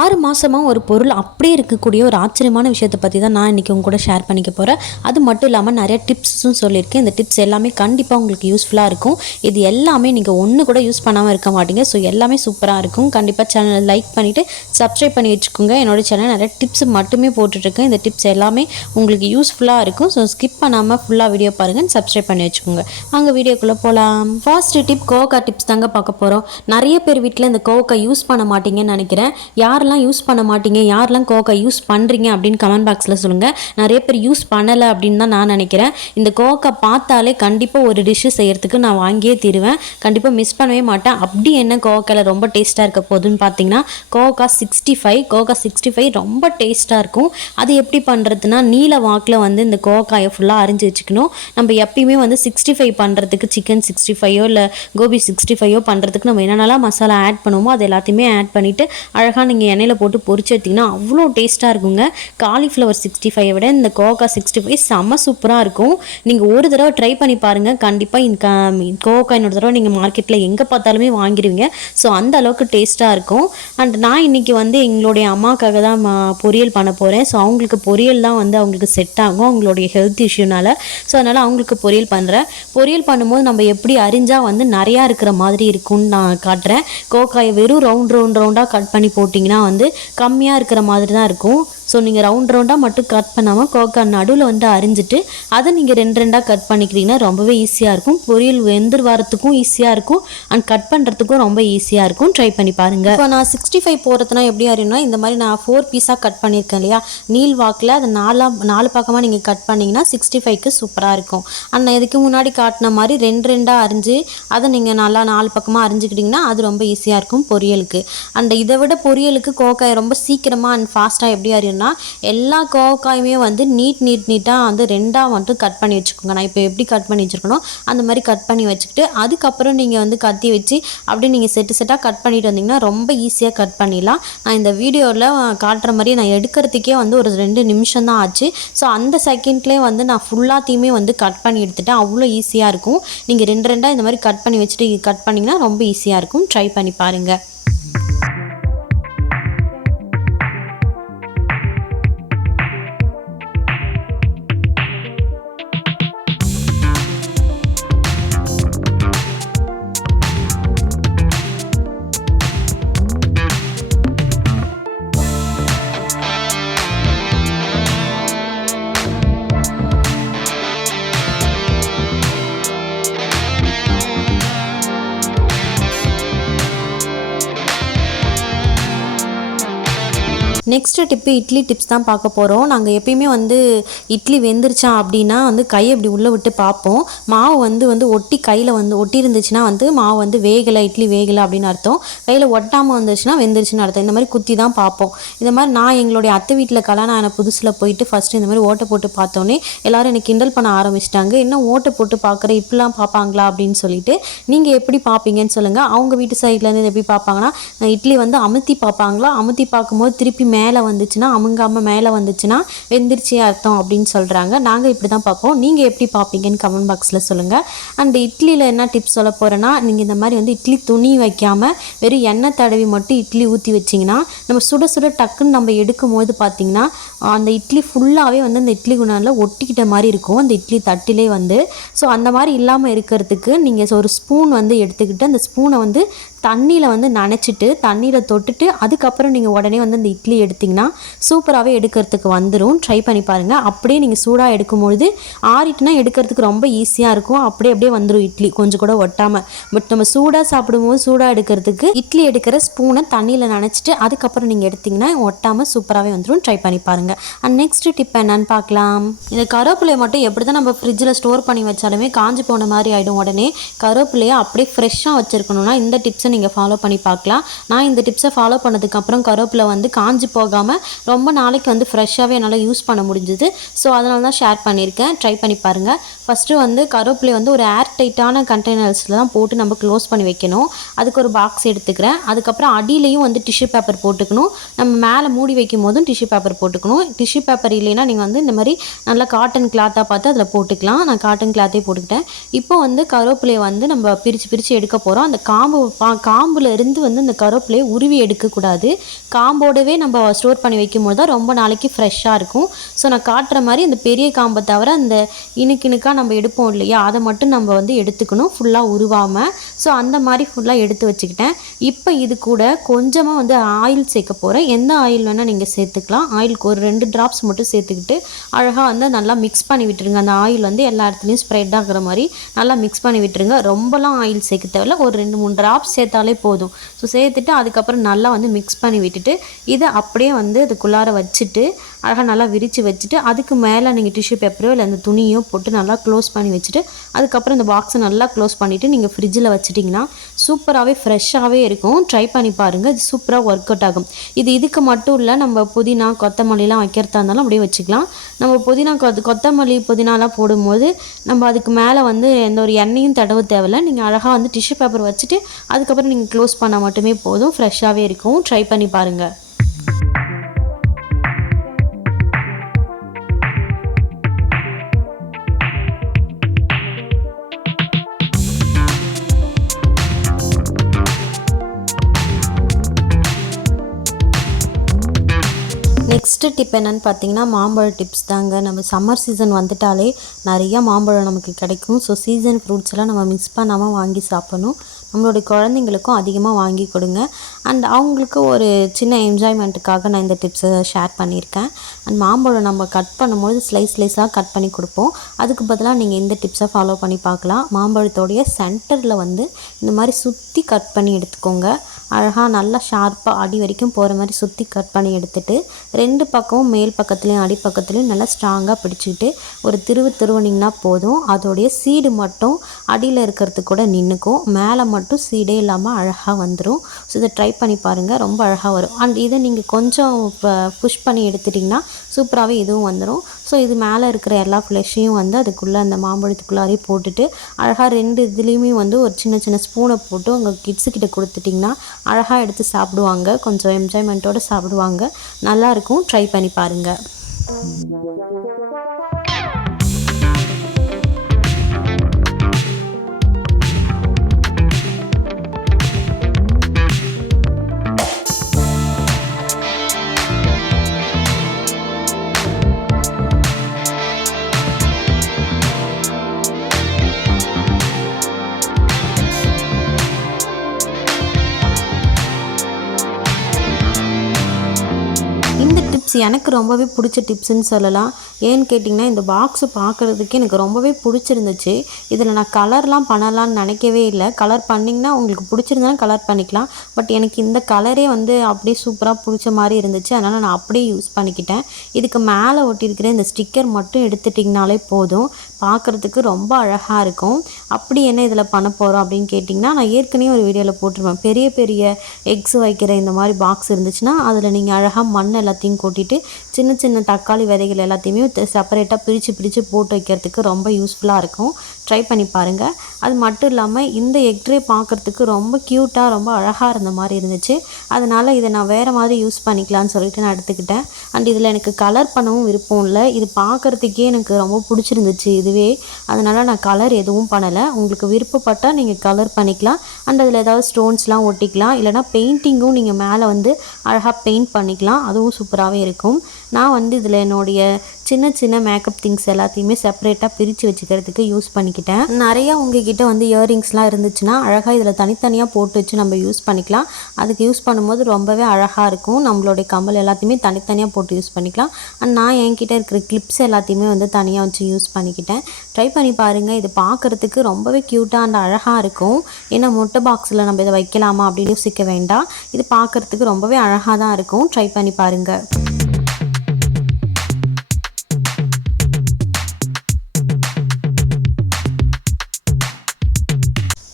6 மாதமாக ஒரு பொருள் அப்படியே இருக்கக்கூடிய ஒரு ஆச்சரியமான விஷயத்தை பற்றி தான் நான் இன்றைக்கி உங்க கூட ஷேர் பண்ணிக்க போகிறேன். அது மட்டும் இல்லாமல் நிறைய டிப்ஸும் சொல்லியிருக்கேன். இந்த டிப்ஸ் எல்லாமே கண்டிப்பாக உங்களுக்கு யூஸ்ஃபுல்லாக இருக்கும். இது எல்லாமே நீங்கள் ஒன்று கூட யூஸ் பண்ணாமல் இருக்க மாட்டீங்க. ஸோ எல்லாமே சூப்பராக இருக்கும். கண்டிப்பாக சேனலை லைக் பண்ணிவிட்டு சப்ஸ்கிரைப் பண்ணி வச்சுக்கோங்க. என்னோடய சேனல் நிறைய டிப்ஸ் மட்டுமே போட்டுட்ருக்கேன். இந்த டிப்ஸ் எல்லாமே உங்களுக்கு யூஸ்ஃபுல்லாக இருக்கும். ஸோ ஸ்கிப் பண்ணாமல் ஃபுல்லாக வீடியோ பாருங்கள், சப்ஸ்கிரைப் பண்ணி வச்சுக்கோங்க. வாங்க வீடியோக்குள்ளே போகலாம். ஃபர்ஸ்ட் டிப் கோகா டிப்ஸ் தாங்க பார்க்க போகிறோம். நிறைய பேர் வீட்டில் இந்த கோகா யூஸ் பண்ண மாட்டீங்கன்னு நினைக்கிறேன். யாரெல்லாம் யூஸ் பண்ண மாட்டீங்க, யாரெல்லாம் கோகா யூஸ் பண்ணுறீங்க அப்படின்னு கமெண்ட் பாக்ஸில் சொல்லுங்கள். நிறைய பேர் யூஸ் பண்ணலை அப்படின்னு தான் நான் நினைக்கிறேன். இந்த கோகா பார்த்தாலே கண்டிப்பாக ஒரு டிஷ்ஷு செய்கிறதுக்கு நான் வாங்கியே தருவேன். கண்டிப்பாக மிஸ் பண்ணவே மாட்டேன். அப்படி என்ன கோகாவில் ரொம்ப டேஸ்ட்டாக இருக்க போகுதுன்னு பார்த்தீங்கன்னா கோகா 65 ரொம்ப டேஸ்ட்டாக இருக்கும். அது எப்படி பண்ணுறதுனா நீல வாக்கில் வந்து இந்த கோகாயை ஃபுல்லாக அரிஞ்சு வச்சுக்கணும். நம்ம எப்பயுமே வந்து 65 பண்ணுறதுக்கு சிக்கன் 65 இல்லை கோபி 65 பண்ணுறதுக்கு நம்ம என்னென்னலாம் மசாலா ஆட் பண்ணுவோமோ அது எல்லாத்தையுமே ஆட் பண்ணிவிட்டு அழகாக நீங்கள் எண்ணெயில் போட்டு பொரிச்சு எடுத்திங்கன்னா அவ்வளோ டேஸ்ட்டாக இருக்குங்க. காலிஃப்ளவர் 65 விட இந்த கோகா 65 செம்ம சூப்பராக இருக்கும். நீங்கள் ஒரு தடவை ட்ரை பண்ணி பாருங்கள். கண்டிப்பாக கோகா இன்னொரு தடவை நீங்கள் மார்க்கெட்டில் எங்கே பார்த்தாலுமே வாங்கிடுவீங்க. ஸோ அந்த அளவுக்கு டேஸ்ட்டாக இருக்கும். அண்ட் நான் இன்றைக்கி வந்து எங்களுடைய அம்மாவுக்காக தான் பொரியல் பண்ண போகிறேன். ஸோ அவங்களுக்கு பொரியல் தான் வந்து அவங்களுக்கு செட் ஆகும் அவங்களுடைய ஹெல்த் இஷ்யூனால. ஸோ அதனால் அவங்களுக்கு பொரியல் பண்ணுறேன். பொரியல் பண்ணும்போது நம்ம எப்படி அரிஞ்சால் வந்து நிறையா இருக்கிற மாதிரி இருக்கும்னு நான் காட்டுறேன். கோகாயை வெறும் ரவுண்டாக கட் பண்ணி போட்டிங்கன்னா வந்து கம்மியாக இருக்கிற மாதிரி தான் இருக்கும். ஸோ நீங்கள் ரவுண்டாக மட்டும் கட் பண்ணாமல் கோகா நடுவில் வந்து அரிஞ்சிட்டு அதை நீங்கள் ரெண்டாக கட் பண்ணிக்கிறீங்கன்னா ரொம்பவே ஈஸியாக இருக்கும். பொரியல் வெந்துரு வரத்துக்கும் ஈஸியாக இருக்கும் அண்ட் கட் பண்ணுறதுக்கும் ரொம்ப ஈஸியாக இருக்கும். ட்ரை பண்ணி பாருங்கள். இப்போ நான் 65 போகிறதுனா எப்படி அறியும்னா இந்த மாதிரி நான் 4 பீஸாக கட் பண்ணியிருக்கேன் இல்லையா, நீல் வாக்கில் அதை 4 பக்கமாக நீங்கள் கட் பண்ணிங்கன்னா 65க்கு சூப்பராக இருக்கும். அண்ட் இதுக்கு முன்னாடி காட்டின மாதிரி ரெண்டாக அரிஞ்சு அதை நீங்கள் நல்லா 4 பக்கமாக அரிஞ்சுக்கிட்டிங்கன்னா அது ரொம்ப ஈஸியாக இருக்கும் பொரியலுக்கு. அண்ட் இதை விட பொரியலுக்கு கோகாய் ரொம்ப சீக்கிரமாக அண்ட் ஃபாஸ்ட்டாக எப்படி அறியும்னா எல்லா கோகாயுமே வந்து நீட்டாக வந்து ரெண்டாக மட்டும் கட் பண்ணி வச்சுக்கோங்க. நான் இப்போ எப்படி கட் பண்ணி வச்சுருக்கணும் அந்த மாதிரி கட் பண்ணி வச்சுக்கிட்டு அதுக்கப்புறம் நீங்கள் வந்து கத்தி வச்சு அப்படியே நீங்கள் செட்டாக கட் பண்ணிட்டு வந்தீங்கன்னா ரொம்ப ஈஸியாக கட் பண்ணிடலாம். நான் இந்த வீடியோவில் காட்டுற மாதிரி நான் எடுக்கிறதுக்கே வந்து ஒரு 2 நிமிஷம் தான் ஆச்சு. ஸோ அந்த செகண்ட்லேயே வந்து நான் ஃபுல்லாத்தையுமே வந்து கட் பண்ணி எடுத்துட்டேன். அவ்வளோ ஈஸியாக இருக்கும். நீங்கள் ரெண்டாக இந்த மாதிரி கட் பண்ணி வச்சுட்டு கட் பண்ணிங்கன்னா ரொம்ப ஈஸியாக இருக்கும். ட்ரை பண்ணி பாருங்கள். நெக்ஸ்ட் டிப்பு இட்லி டிப்ஸ் தான் பார்க்க போகிறோம். நாங்கள் எப்பயுமே வந்து இட்லி வெந்துருச்சா அப்படின்னா வந்து கையை இப்படி உள்ளே விட்டு பார்ப்போம். மாவு வந்து ஒட்டி கையில் வந்து ஒட்டி இருந்துச்சுன்னா வந்து மாவு வந்து வேகலை, இட்லி வேகலை அப்படின்னு அர்த்தம். கையில் ஒட்டாமல் வந்துச்சுன்னா வெந்துருச்சுன்னு அர்த்தம். இந்த மாதிரி குத்தி தான் பார்ப்போம். இந்த மாதிரி நான் எங்களுடைய அத்தை வீட்டில் கல்யாணம் ஆன புதுசில் போயிட்டு ஃபஸ்ட்டு இந்த மாதிரி ஓட்டை போட்டு பார்த்தோன்னே எல்லோரும் என்னை கிண்டல் பண்ண ஆரம்பிச்சிட்டாங்க. என்ன ஓட்டை போட்டு பார்க்குற, இப்படிலாம் பார்ப்பாங்களா அப்படின்னு சொல்லிட்டு. நீங்கள் எப்படி பார்ப்பீங்கன்னு சொல்லுங்கள். அவங்க வீட்டு சைட்லேருந்து எப்படி பார்ப்பாங்கன்னா இட்லி வந்து அமுத்தி பார்ப்பாங்களா, அமுத்தி பார்க்கும்போது திருப்பி மேலே வந்துச்சுன்னா அமுங்காமல் மேலே வந்துச்சுன்னா வெந்திருச்சி அர்த்தம் அப்படின்னு சொல்கிறாங்க. நாங்கள் இப்படி தான் பார்ப்போம். நீங்கள் எப்படி பார்ப்பீங்கன்னு கமெண்ட் பாக்ஸில் சொல்லுங்கள். அண்ட் இட்லியில் என்ன டிப்ஸ் சொல்ல போகிறேன்னா நீங்கள் இந்த மாதிரி வந்து இட்லி துணி வைக்காமல் வெறும் எண்ணெய் தடவி மட்டும் இட்லி ஊற்றி வச்சிங்கன்னா நம்ம சுட டக்குன்னு நம்ம எடுக்கும் போது பார்த்திங்கன்னா அந்த இட்லி ஃபுல்லாகவே வந்து அந்த இட்லி குணாலில் ஒட்டிக்கிட்ட மாதிரி இருக்கும் அந்த இட்லி தட்டிலே வந்து. ஸோ அந்த மாதிரி இல்லாமல் இருக்கிறதுக்கு நீங்கள் ஒரு ஸ்பூன் வந்து எடுத்துக்கிட்டு அந்த ஸ்பூனை வந்து தண்ணியில் வந்து நனைச்சிட்டு தண்ணியில் தொட்டுட்டு அதுக்கப்புறம் நீங்கள் உடனே வந்து அந்த இட்லி எடுத்திங்கன்னா சூப்பராகவே எடுக்கிறதுக்கு வந்துடும். ட்ரை பண்ணி பாருங்கள். அப்படியே நீங்கள் சூடாக எடுக்கும்பொழுது ஆறிட்டுனா எடுக்கிறதுக்கு ரொம்ப ஈஸியாக இருக்கும். அப்படியே வந்துடும் இட்லி கொஞ்சம் கூட ஒட்டாமல். பட் நம்ம சூடாக சாப்பிடும்போது சூடாக எடுக்கிறதுக்கு இட்லி எடுக்கிற ஸ்பூனை தண்ணியில் நனைச்சிட்டு அதுக்கப்புறம் நீங்கள் எடுத்திங்கன்னா ஒட்டாமல் சூப்பராகவே வந்துடும். ட்ரை பண்ணி பாருங்கள். அண்ட் நெக்ஸ்ட் டிப் என்னன்னு பார்க்கலாம். இந்த கருவேப்பிலையை மட்டும் எப்படி தான் நம்ம ஃப்ரிட்ஜில் ஸ்டோர் பண்ணி வச்சாலுமே காஞ்சி போன மாதிரி ஆகிடும். உடனே கருவேப்பிலையை அப்படியே ஃப்ரெஷ்ஷாக வச்சுருக்கணும்னா இந்த டிப்ஸை நீங்கள் ஃபாலோ பண்ணி பார்க்கலாம். நான் இந்த டிப்ஸை ஃபாலோ பண்ணதுக்கப்புறம் கருவேப்பிலை வந்து காஞ்சி போகாமல் ரொம்ப நாளைக்கு வந்து ஃப்ரெஷ்ஷாகவே என்னால் யூஸ் பண்ண முடிஞ்சுது. ஸோ அதனால தான் ஷேர் பண்ணியிருக்கேன். ட்ரை பண்ணி பாருங்கள். ஃபஸ்ட்டு வந்து கருவேப்பிலை வந்து ஒரு ஏர் டைட்டான கண்டெய்னர்ஸில் தான் போட்டு நம்ம க்ளோஸ் பண்ணி வைக்கணும். அதுக்கு ஒரு பாக்ஸ் எடுத்துக்கிறேன். அதுக்கப்புறம் அடியிலையும் வந்து டிஷ்யூ பேப்பர் போட்டுக்கணும். நம்ம மேலே மூடி வைக்கும் போதும் டிஷ்யூ பேப்பர் போட்டுக்கணும். டிஷ்யூ பேப்பர் இல்லைன்னா நீங்கள் வந்து இந்த மாதிரி நல்லா காட்டன் கிளாத்தாக பார்த்து அதில் போட்டுக்கலாம். நான் காட்டன் கிளாத்தே போட்டுக்கிட்டேன். இப்போ வந்து கருவேப்பிலையை வந்து நம்ம பிரித்து எடுக்க போகிறோம். அந்த காம்புல இருந்து வந்து இந்த கருவேப்பிலையை உருவி எடுக்கக்கூடாது. காம்போடவே நம்ம ஸ்டோர் பண்ணி வைக்கும்போது தான் ரொம்ப நாளைக்கு ஃப்ரெஷ்ஷாக இருக்கும். ஸோ நான் காட்டுற மாதிரி அந்த பெரிய காம்பை தவிர அந்த இனுக்காக நம்ம எடுப்போம் இல்லையா, அதை மட்டும் நம்ம வந்து எடுத்துக்கணும் ஃபுல்லாக உருவாமல். ஸோ அந்த மாதிரி ஃபுல்லாக எடுத்து வச்சுக்கிட்டேன். இப்போ இது கூட கொஞ்சமாக வந்து ஆயில் சேர்க்க போகிறேன். எந்த ஆயில் வேணால் நீங்கள் சேர்த்துக்கலாம். ஆயிலுக்கு ஒரு 2 ட்ராப்ஸ் மட்டும் சேர்த்துக்கிட்டு அழகாக வந்து நல்லா மிக்ஸ் பண்ணி விட்டுருங்க. அந்த ஆயில் வந்து எல்லா இடத்துலையும் ஸ்ப்ரெட் ஆகிற மாதிரி நல்லா மிக்ஸ் பண்ணி விட்டுருங்க. ரொம்பலாம் ஆயில் சேர்க்க தேவையில்ல, ஒரு 2-3 ட்ராப்ஸ் சேர்த்தாலே போதும். ஸோ சேர்த்துட்டு அதுக்கப்புறம் நல்லா வந்து மிக்ஸ் பண்ணி விட்டுட்டு இதை அப்படியே வந்து அதுக்குள்ளார வச்சுட்டு அழகாக நல்லா விரித்து வச்சுட்டு அதுக்கு மேலே நீங்கள் டிஷ்யூ பேப்பரோ இல்லை அந்த துணியோ போட்டு நல்லா க்ளோஸ் பண்ணி வச்சுட்டு அதுக்கப்புறம் இந்த பாக்ஸை நல்லா க்ளோஸ் பண்ணிவிட்டு நீங்கள் ஃப்ரிட்ஜில் வச்சிட்டிங்கன்னா சூப்பராகவே ஃப்ரெஷ்ஷாகவே இருக்கும். ட்ரை பண்ணி பாருங்கள், இது சூப்பராக ஒர்க் அவுட் ஆகும். இதுக்கு மட்டும் இல்லை, நம்ம புதினா கொத்தமல்லிலாம் வைக்கிறதா இருந்தாலும் அப்படியே வச்சுக்கலாம். நம்ம புதினா கொத்தமல்லி புதினாலாம் போடும்போது நம்ம அதுக்கு மேலே வந்து எந்த ஒரு எண்ணெயும் தடவ தேவையில்லை. நீங்கள் அழகாக வந்து டிஷ்யூ பேப்பர் வச்சுட்டு அதுக்கப்புறம் நீங்கள் க்ளோஸ் பண்ணால் மட்டுமே போதும், ஃப்ரெஷ்ஷாகவே இருக்கும். ட்ரை பண்ணி பாருங்கள். நெக்ஸ்ட்டு டிப் என்னென்னு பார்த்தீங்கன்னா மாம்பழ டிப்ஸ் தாங்க. நம்ம சம்மர் சீசன் வந்துட்டாலே நிறையா மாம்பழம் நமக்கு கிடைக்கும். ஸோ சீசன் ஃப்ரூட்ஸ் எல்லாம் நம்ம மிஸ் பண்ணாமல் வாங்கி சாப்பிடணும். நம்மளுடைய குழந்தைங்களுக்கும் அதிகமாக வாங்கி கொடுங்க. அண்ட் அவங்களுக்கு ஒரு சின்ன என்ஜாய்மெண்ட்டுக்காக நான் இந்த டிப்ஸை ஷேர் பண்ணியிருக்கேன். அண்ட் மாம்பழம் நம்ம கட் பண்ணும்போது ஸ்லைஸாக கட் பண்ணி கொடுப்போம். அதுக்கு பதிலாக நீங்கள் இந்த டிப்ஸை ஃபாலோ பண்ணி பார்க்கலாம். மாம்பழத்தோடைய சென்டரில் வந்து இந்த மாதிரி சுற்றி கட் பண்ணி எடுத்துக்கோங்க. அழகாக நல்லா ஷார்ப்பாக அடி வரைக்கும் போகிற மாதிரி சுற்றி கட் பண்ணி எடுத்துகிட்டு 2 பக்கமும் மேல் பக்கத்துலேயும் அடி பக்கத்துலேயும் நல்லா ஸ்ட்ராங்காக பிடிச்சிக்கிட்டு ஒரு திருவுனிங்கன்னா போதும். அதோடைய சீடு மட்டும் அடியில் இருக்கிறது கூட நின்றுக்கும், மேலே மட்டும் சீடே இல்லாமல் அழகாக வந்துடும். ஸோ இதை ட்ரை பண்ணி பாருங்கள், ரொம்ப அழகாக வரும். அண்ட் இதை நீங்கள் கொஞ்சம் புஷ் பண்ணி எடுத்துட்டிங்கன்னா சூப்பராகவே இதுவும் வந்துடும். ஸோ இது மேலே இருக்கிற எல்லா ஃப்ளெஷ்ஷையும் வந்து அதுக்குள்ளே அந்த மாம்பழத்துக்குள்ளாரே போட்டுட்டு அழகாக 2 இதுலேயுமே வந்து ஒரு சின்ன ஸ்பூனை போட்டு உங்கள் கிட்ஸுக்கிட்ட கொடுத்துட்டிங்கன்னா அழகாக எடுத்து சாப்பிடுவாங்க. கொஞ்சம் என்ஜாய்மெண்ட்டோடு சாப்பிடுவாங்க. நல்லாயிருக்கும். ட்ரை பண்ணி பாருங்கள். எனக்கு ரொம்பவே பிடிச்ச டிப்ஸ்ன்னு சொல்லலாம். ஏன்னு கேட்டிங்கன்னா இந்த பாக்ஸு பார்க்குறதுக்கு எனக்கு ரொம்பவே பிடிச்சிருந்துச்சு. இதில் நான் கலர்லாம் பண்ணலான்னு நினைக்கவே இல்லை. கலர் பண்ணிங்கன்னா உங்களுக்கு பிடிச்சிருந்தாலும் கலர் பண்ணிக்கலாம். பட் எனக்கு இந்த கலரே வந்து அப்படியே சூப்பராக பிடிச்ச மாதிரி இருந்துச்சு. அதனால் நான் அப்படியே யூஸ் பண்ணிக்கிட்டேன். இதுக்கு மேலே ஒட்டியிருக்கிற இந்த ஸ்டிக்கர் மட்டும் எடுத்துட்டிங்கனாலே போதும், பார்க்குறதுக்கு ரொம்ப அழகாக இருக்கும். அப்படி என்ன இதில் பண்ண போகிறோம் அப்படின்னு கேட்டிங்கன்னா, நான் ஏற்கனவே ஒரு வீடியோவில் போட்டிருப்பேன். பெரிய எக்ஸ் வைக்கிற இந்த மாதிரி பாக்ஸ் இருந்துச்சுன்னா அதில் நீங்கள் அழகாக மண் எல்லாத்தையும் கொட்டிட்டு சின்ன தக்காளி விதைகள் எல்லாத்தையுமே செப்பரேட்டாக பிரித்து போட்டு வைக்கிறதுக்கு ரொம்ப யூஸ்ஃபுல்லாக இருக்கும். ட்ரை பண்ணி பாருங்கள். அது மட்டும் இல்லாமல் இந்த எக் ட்ரே பார்க்குறதுக்கு ரொம்ப க்யூட்டாக ரொம்ப அழகாக இருந்த மாதிரி இருந்துச்சு. அதனால் இதை நான் வேறு மாதிரி யூஸ் பண்ணிக்கலான்னு சொல்லிட்டு நான் எடுத்துக்கிட்டேன். அண்ட் இதில் எனக்கு கலர் பண்ணவும் விருப்பம் இல்லை. இது பார்க்குறதுக்கே எனக்கு ரொம்ப பிடிச்சிருந்துச்சு இதுவே. அதனால் நான் கலர் எதுவும் பண்ணலை. உங்களுக்கு விருப்பப்பட்டால் நீங்கள் கலர் பண்ணிக்கலாம். அண்ட் அதில் ஏதாவது ஸ்டோன்ஸ்லாம் ஒட்டிக்கலாம். இல்லைனா பெயிண்டிங்கும் நீங்கள் மேலே வந்து அழகாக பெயிண்ட் பண்ணிக்கலாம். அதுவும் சூப்பராகவே இருக்கும். நான் வந்து இதில் என்னுடைய சின்ன மேக்கப் திங்ஸ் எல்லாத்தையுமே செப்பரேட்டாக பிரித்து வச்சுக்கிறதுக்கு யூஸ் பண்ணிக்கிட்டேன். நிறையா உங்ககிட்ட வந்து இயரிங்ஸ்லாம் இருந்துச்சுன்னா அழகாக இதில் தனித்தனியாக போட்டு வச்சு நம்ம யூஸ் பண்ணிக்கலாம். அதுக்கு யூஸ் பண்ணும்போது ரொம்பவே அழகாக இருக்கும். நம்மளுடைய கம்பல் எல்லாத்தையுமே தனித்தனியாக போட்டு யூஸ் பண்ணிக்கலாம். அண்ட் நான் என்கிட்ட இருக்கிற கிளிப்ஸ் எல்லாத்தையுமே வந்து தனியாக வச்சு யூஸ் பண்ணிக்கிட்டேன். ட்ரை பண்ணி பாருங்கள். இது பார்க்குறதுக்கு ரொம்பவே க்யூட்டாக அண்ட் அழகாக இருக்கும். ஏன்னா மொட்டை பாக்ஸில் நம்ம இதை வைக்கலாமா அப்படின்னு யோசிக்க வேண்டாம். இது பார்க்குறதுக்கு ரொம்பவே அழகாக தான் இருக்கும். ட்ரை பண்ணி பாருங்கள்.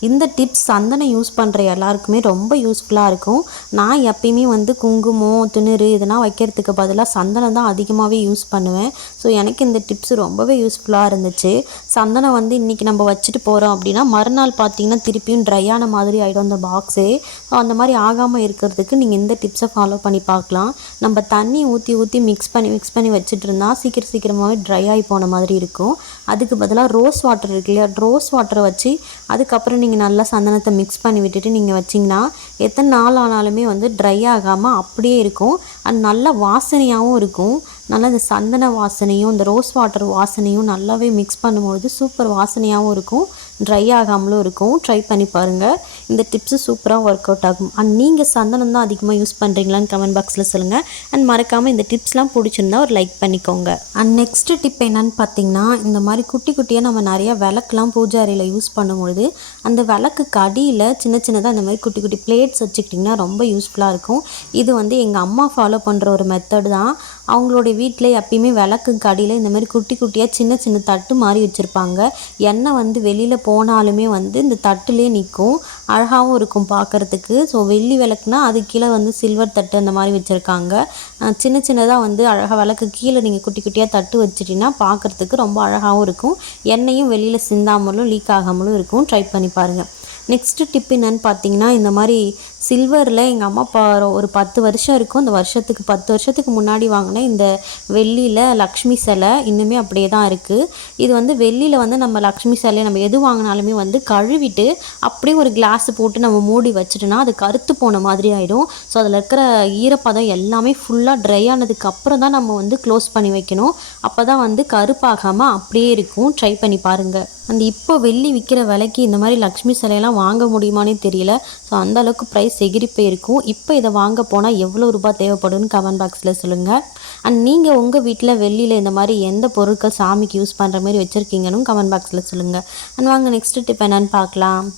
இந்த டிப்ஸ் சந்தனம் யூஸ் பண்ணுற எல்லாருக்குமே ரொம்ப யூஸ்ஃபுல்லாக இருக்கும். நான் எப்பயுமே வந்து குங்குமம், திணறு இதெல்லாம் வைக்கிறதுக்கு பதிலாக சந்தனம் தான் அதிகமாகவே யூஸ் பண்ணுவேன். ஸோ எனக்கு இந்த டிப்ஸ் ரொம்பவே யூஸ்ஃபுல்லாக இருந்துச்சு. சந்தனம் வந்து இன்றைக்கி நம்ம வச்சுட்டு போகிறோம் அப்படின்னா மறுநாள் பார்த்திங்கன்னா திருப்பியும் ட்ரை ஆன மாதிரி ஆகிடும் அந்த பாக்ஸே. ஸோ அந்த மாதிரி ஆகாமல் இருக்கிறதுக்கு நீங்கள் இந்த டிப்ஸை ஃபாலோ பண்ணி பார்க்கலாம். நம்ம தண்ணி ஊற்றி ஊற்றி மிக்ஸ் பண்ணி வச்சுட்டு இருந்தால் சீக்கிரமாகவே ட்ரை ஆகி போன மாதிரி இருக்கும். அதுக்கு பதிலாக ரோஸ் வாட்டர் இருக்கு இல்லையா, ரோஸ் வாட்டரை வச்சு அதுக்கப்புறம் நீங்கள் நல்லா சந்தனத்தை மிக்ஸ் பண்ணி விட்டுட்டு நீங்கள் வச்சிங்கன்னா எத்தனை நாள் ஆனாலுமே வந்து ட்ரை ஆகாமல் அப்படியே இருக்கும். அது நல்ல வாசனையாகவும் இருக்கும். நல்லா இந்த சந்தன வாசனையும் இந்த ரோஸ் வாட்டர் வாசனையும் நல்லாவே மிக்ஸ் பண்ணும்பொழுது சூப்பர் வாசனையாகவும் இருக்கும், ட்ரை ஆகாமலும் இருக்கும். ட்ரை பண்ணி பாருங்கள். இந்த டிப்ஸு சூப்பராக ஒர்க் அவுட் ஆகும். அண்ட் நீங்கள் சந்தனம் தான் அதிகமாக யூஸ் பண்ணுறீங்களான்னு கமெண்ட் பாக்ஸில் சொல்லுங்கள். அண்ட் மறக்காமல் இந்த டிப்ஸ்லாம் பிடிச்சிருந்தா ஒரு லைக் பண்ணிக்கோங்க. அண்ட் நெக்ஸ்ட்டு டிப் என்னன்னு பார்த்தீங்கன்னா, இந்த மாதிரி குட்டியாக நம்ம நிறையா விளக்குலாம் பூஜை அறையில் யூஸ் பண்ணும்பொழுது அந்த விளக்குக்கு அடியில் சின்னதாக இந்த மாதிரி குட்டி பிளேட்ஸ் வச்சுக்கிட்டிங்கன்னா ரொம்ப யூஸ்ஃபுல்லாக இருக்கும். இது வந்து எங்கள் அம்மா ஃபாலோ பண்ணுற ஒரு மெத்தட் தான். அவங்களுடைய வீட்டில் எப்பயுமே விளக்குக்கு அடியில் இந்த மாதிரி குட்டியாக சின்ன தட்டு மாதிரி வச்சுருப்பாங்க. எண்ணெய் வந்து வெளியில் போனாலுமே வந்து இந்த தட்டுலேயே நிற்கும், அழகாகவும் இருக்கும் பார்க்குறதுக்கு. ஸோ வெள்ளி விளக்குனா அது கீழே வந்து சில்வர் தட்டு அந்த மாதிரி வச்சுருக்காங்க. சின்னதாக வந்து அழகாக விளக்கு கீழே நீங்கள் குட்டியாக தட்டு வச்சிட்டிங்கன்னா பார்க்குறதுக்கு ரொம்ப அழகாகவும் இருக்கும். எண்ணெயும் வெளியில் சிந்தாமலும் லீக் ஆகாமலும் இருக்கும். ட்ரை பண்ணி பாருங்கள். நெக்ஸ்ட்டு டிப் என்னன்னு பார்த்தீங்கன்னா, இந்த மாதிரி சில்வரில் எங்கள் அம்மா அப்பா ஒரு 10 வருஷம் இருக்கும். அந்த 10 வருஷத்துக்கு முன்னாடி வாங்கின இந்த வெள்ளியில் லக்ஷ்மி சிலை இன்னுமே அப்படியே தான் இருக்குது. இது வந்து வெள்ளியில் வந்து நம்ம லக்ஷ்மி சிலையை நம்ம எது வாங்கினாலுமே வந்து கழுவிட்டு அப்படியே ஒரு கிளாஸ் போட்டு நம்ம மூடி வச்சுட்டோன்னா அது கருத்து போன மாதிரி ஆகிடும். ஸோ அதில் இருக்கிற ஈரப்பதம் எல்லாமே ஃபுல்லாக ட்ரை ஆனதுக்கு அப்புறம் தான் நம்ம வந்து க்ளோஸ் பண்ணி வைக்கணும். அப்போ தான் வந்து கருப்பாகாமல் அப்படியே இருக்கும். ட்ரை பண்ணி பாருங்கள். அந்த இப்போ வெள்ளி விற்கிற விலைக்கு இந்த மாதிரி லக்ஷ்மி சிலையெல்லாம் வாங்க முடியுமானே தெரியல. ஸோ அந்தளவுக்கு ப்ரைஸ் எகிரி போயிருக்கும். இப்போ இதை வாங்க போனால் எவ்வளோ ரூபாய் தேவைப்படும்னு கமெண்ட் பாக்ஸில் சொல்லுங்கள். அண்ட் நீங்கள் உங்கள் வீட்டில் வெள்ளியில் இந்த மாதிரி எந்த பொருட்கள் சாமிக்கு யூஸ் பண்ணுற மாதிரி வச்சுருக்கீங்கன்னு கமெண்ட் பாக்ஸில் சொல்லுங்கள். அண்ட் வாங்க நெக்ஸ்ட் டிப் என்னன்னு பார்க்கலாம்.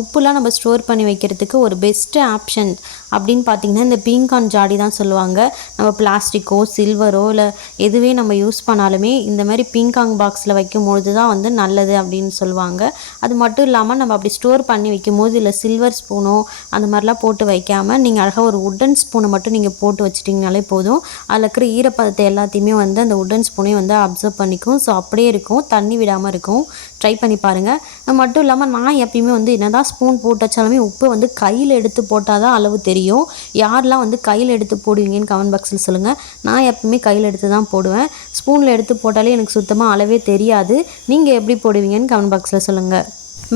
உப்புலாம் நம்ம ஸ்டோர் பண்ணி வைக்கிறதுக்கு ஒரு பெஸ்ட்டு ஆப்ஷன் அப்படின்னு பார்த்திங்கன்னா இந்த பீங்கான் ஜாடி தான் சொல்லுவாங்க. நம்ம பிளாஸ்டிக்கோ சில்வரோ இல்லை எதுவே நம்ம யூஸ் பண்ணாலுமே இந்த மாதிரி பீங்காங் பாக்ஸில் வைக்கும்பொழுது தான் வந்து நல்லது அப்படின்னு சொல்லுவாங்க. அது மட்டும் இல்லாமல் நம்ம அப்படி ஸ்டோர் பண்ணி வைக்கும்போது இல்லை சில்வர் ஸ்பூனோ அந்த மாதிரிலாம் போட்டு வைக்காமல் நீங்கள் அழகாக ஒரு உட்டன் ஸ்பூனை மட்டும் நீங்கள் போட்டு வச்சிட்டிங்கனாலே போதும். அதில் இருக்கிற ஈரப்பதத்தை எல்லாத்தையுமே வந்து அந்த உட்டன் ஸ்பூனே வந்து அப்சர்வ் பண்ணிக்கும். ஸோ அப்படியே இருக்கும், தண்ணி விடாமல் இருக்கும். ட்ரை பண்ணி பாருங்கள். அது மட்டும் இல்லாமல் நான் எப்பயுமே வந்து என்னதான் ஸ்பூன் போட்டு வச்சாலுமே உப்பு வந்து கையில் எடுத்து போட்டால் தான் அளவு தெரியும். யாரெல்லாம் வந்து கையில் எடுத்து போடுவீங்கன்னு கமெண்ட் பாக்ஸில் சொல்லுங்கள். நான் எப்பவுமே கையில் எடுத்து தான் போடுவேன். ஸ்பூனில் எடுத்து போட்டாலே எனக்கு சுத்தமாக அளவே தெரியாது. நீங்கள் எப்படி போடுவீங்கன்னு கமெண்ட் பாக்ஸில் சொல்லுங்கள்.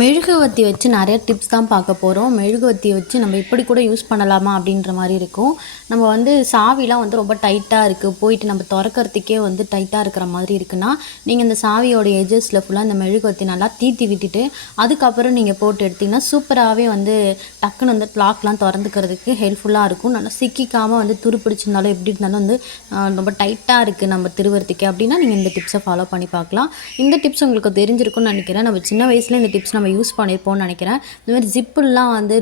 மெழுகுவர்த்தி வச்சு நிறைய டிப்ஸ் தான் பார்க்க போகிறோம். மெழுகுவர்த்தியை வச்சு நம்ம இப்படி கூட யூஸ் பண்ணலாமா அப்படின்ற மாதிரி இருக்கும். நம்ம வந்து சாவிலாம் வந்து ரொம்ப டைட்டாக இருக்குது, போயிட்டு நம்ம திறக்கிறதுக்கே வந்து டைட்டாக இருக்கிற மாதிரி இருக்குன்னா நீங்கள் இந்த சாவியோட எஜஸில் ஃபுல்லாக இந்த மெழுகுவர்த்தி நல்லா தீத்தி விட்டுட்டு அதுக்கப்புறம் நீங்கள் போட்டு எடுத்திங்கன்னா சூப்பராகவே வந்து டக்குன்னு வந்து லாக்லாம் திறந்துக்கிறதுக்கு ஹெல்ப்ஃபுல்லாக இருக்கும். நல்லா சிக்கிக்காமல் வந்து துரு பிடிச்சிருந்தாலும் எப்படி இருந்தாலும் வந்து ரொம்ப டைட்டாக இருக்குது நம்ம திருவர்த்திக்கு அப்படின்னா நீங்கள் இந்த டிப்ஸை ஃபாலோ பண்ணி பார்க்கலாம். இந்த டிப்ஸ் உங்களுக்கு தெரிஞ்சிருக்கும்னு நினைக்கிறேன். நம்ம சின்ன வயசில் இந்த டிப்ஸ் நம்ம யூஸ் பண்ணியிருப்போம்னு நினைக்கிறேன். இந்த மாதிரி ஜிப்புலாம் வந்து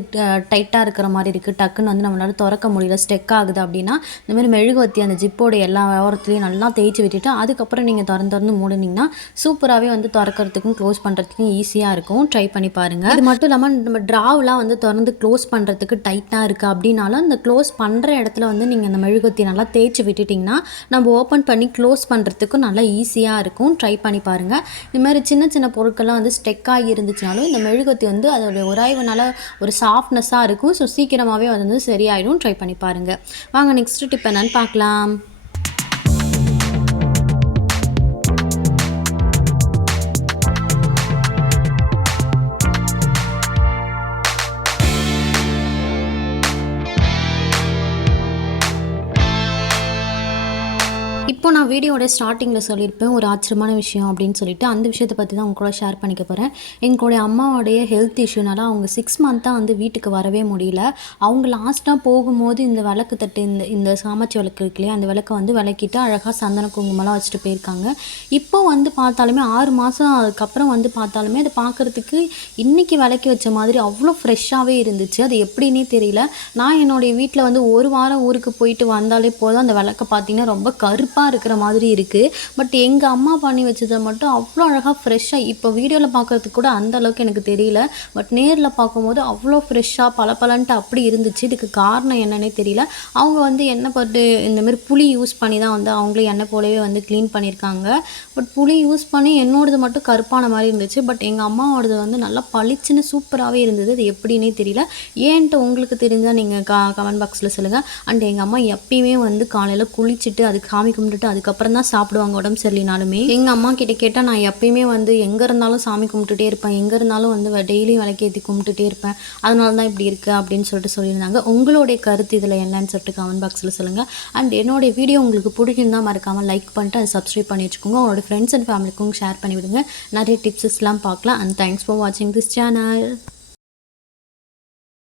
டைட்டாக இருக்கிற மாதிரி இருக்குது, டக்குன்னு வந்து நம்மளால திறக்க முடியல, ஸ்டெக் ஆகுது அப்படின்னா இந்த மாதிரி மெழுகுவர்த்தி அந்த ஜிப்போட எல்லா ஓரத்துலையும் நல்லா தேய்ச்சி விட்டுட்டு அதுக்கப்புறம் நீங்கள் திறந்து மூடினீங்கன்னா சூப்பராகவே வந்து திறக்கிறதுக்கும் க்ளோஸ் பண்ணுறதுக்கும் ஈஸியாக இருக்கும். ட்ரை பண்ணி பாருங்கள். இது மட்டும் இல்லாமல் நம்ம ட்ராவெலாம் வந்து திறந்து க்ளோஸ் பண்ணுறதுக்கு டைட்டாக இருக்குது அப்படின்னாலும் அந்த க்ளோஸ் பண்ணுற இடத்துல வந்து நீங்கள் அந்த மெழுகுவர்த்தி நல்லா தேய்ச்சி விட்டுட்டிங்கன்னா நம்ம ஓப்பன் பண்ணி க்ளோஸ் பண்ணுறதுக்கும் நல்லா ஈஸியாக இருக்கும். ட்ரை பண்ணி பாருங்கள். இது மாதிரி சின்ன பொருட்கள்லாம் வந்து ஸ்டெக் ஆகி இருந்துச்சுனாலும் இந்த மெழுகுவர்த்தி வந்து அதோடைய உராய்வுனால ஒரு சாஃப்ட்னஸாக இருக்கும். ஸோ சீக்கிரமாகவே வந்து சரியாயிடும். ட்ரை பண்ணி பாருங்கள். வாங்க நெக்ஸ்ட் டிப் என்னன்னு பார்க்கலாம். இப்போ நான் வீடியோட ஸ்டார்டிங்கில் சொல்லியிருப்பேன் ஒரு ஆச்சரியமான விஷயம் அப்படின்னு சொல்லிட்டு அந்த விஷயத்தை பற்றி தான் உங்க கூட ஷேர் பண்ணிக்க போகிறேன். எங்களுடைய அம்மாவோடைய ஹெல்த் இஷ்யூனால அவங்க 6 மந்த்தாக வந்து வீட்டுக்கு வரவே முடியல. அவங்க லாஸ்ட்டாக போகும்போது இந்த விளக்கு தட்டு இந்த சாமச்சி விளக்கு இருக்கு இல்லையா, அந்த விளக்கை வந்து விளக்கிட்டு அழகாக சந்தன குங்குமலாம் வச்சுட்டு போயிருக்காங்க. இப்போ வந்து பார்த்தாலுமே 6 மாதம் அதுக்கப்புறம் வந்து பார்த்தாலுமே அது பார்க்குறதுக்கு இன்றைக்கி விளக்கி வச்ச மாதிரி அவ்வளோ ஃப்ரெஷ்ஷாகவே இருந்துச்சு. அது எப்படின்னே தெரியல. நான் என்னுடைய வீட்டில் வந்து ஒரு வாரம் ஊருக்கு போயிட்டு வந்தாலே போதும் அந்த விளக்கை பார்த்திங்கன்னா ரொம்ப கருப்பு கருப்பாக இருக்கிற மாதிரி இருக்குது. பட் எங்கள் அம்மா பண்ணி வச்சதை மட்டும் அவ்வளோ அழகாக ஃப்ரெஷ்ஷாக இப்போ வீடியோவில் பார்க்குறதுக்கு கூட அந்த அளவுக்கு எனக்கு தெரியல. பட் நேரில் பார்க்கும்போது அவ்வளோ ஃப்ரெஷ்ஷாக பளபளன்ட்டு அப்படி இருந்துச்சு. இதுக்கு காரணம் என்னன்னே தெரியல. அவங்க வந்து எண்ணெய் போட்டு இந்தமாரி புளி யூஸ் பண்ணி தான் வந்து அவங்களே எண்ணெய் போலவே வந்து க்ளீன் பண்ணியிருக்காங்க. பட் புளி யூஸ் பண்ணி என்னோடது மட்டும் கருப்பான மாதிரி இருந்துச்சு. பட் எங்கள் அம்மாவோடது வந்து நல்லா பளிச்சுன்னு சூப்பராகவே இருந்தது. அது எப்படின்னே தெரியல. ஏன்ட்டு உங்களுக்கு தெரிஞ்சால் நீங்கள் கமெண்ட் பாக்ஸில் சொல்லுங்கள். அண்ட் எங்கள் அம்மா எப்பயுமே வந்து காலையில் குளிச்சுட்டு அதுக்கு சாமி கும்பிட்டுட்டு அதுக்கப்புறம் தான் சாப்பிடுவாங்க உடம்பு சரியில்லைனாலுமே. எங்கள் அம்மா கிட்ட கேட்டால் நான் எப்பயுமே வந்து எங்கே இருந்தாலும் சாமி கும்பிட்டுட்டே இருப்பேன், எங்கே இருந்தாலும் வந்து டெய்லியும் விளக்கேற்றி கும்பிட்டுட்டே இருப்பேன், அதனால தான் இப்படி இருக்குது அப்படின்னு சொல்லிட்டு சொல்லியிருந்தாங்க. உங்களுடைய கருத்து இதில் என்னன்னு சொல்லிட்டு கமெண்ட் பாக்ஸில் சொல்லுங்கள். அண்ட் என்னுடைய வீடியோ உங்களுக்கு பிடிச்சிருந்தால் மறக்காமல் லைக் பண்ணிட்டு அதை சப்ஸ்கிரைப் பண்ணி வச்சுக்கோங்க. உங்களோட ஃப்ரெண்ட்ஸ் அண்ட் ஃபேமிலிக்கும் ஷேர் பண்ணிவிடுங்க. நிறைய டிப்ஸஸ்லாம் பார்க்கலாம். அண்ட் தேங்க்ஸ் ஃபார் வாட்சிங் திஸ் சேனல்.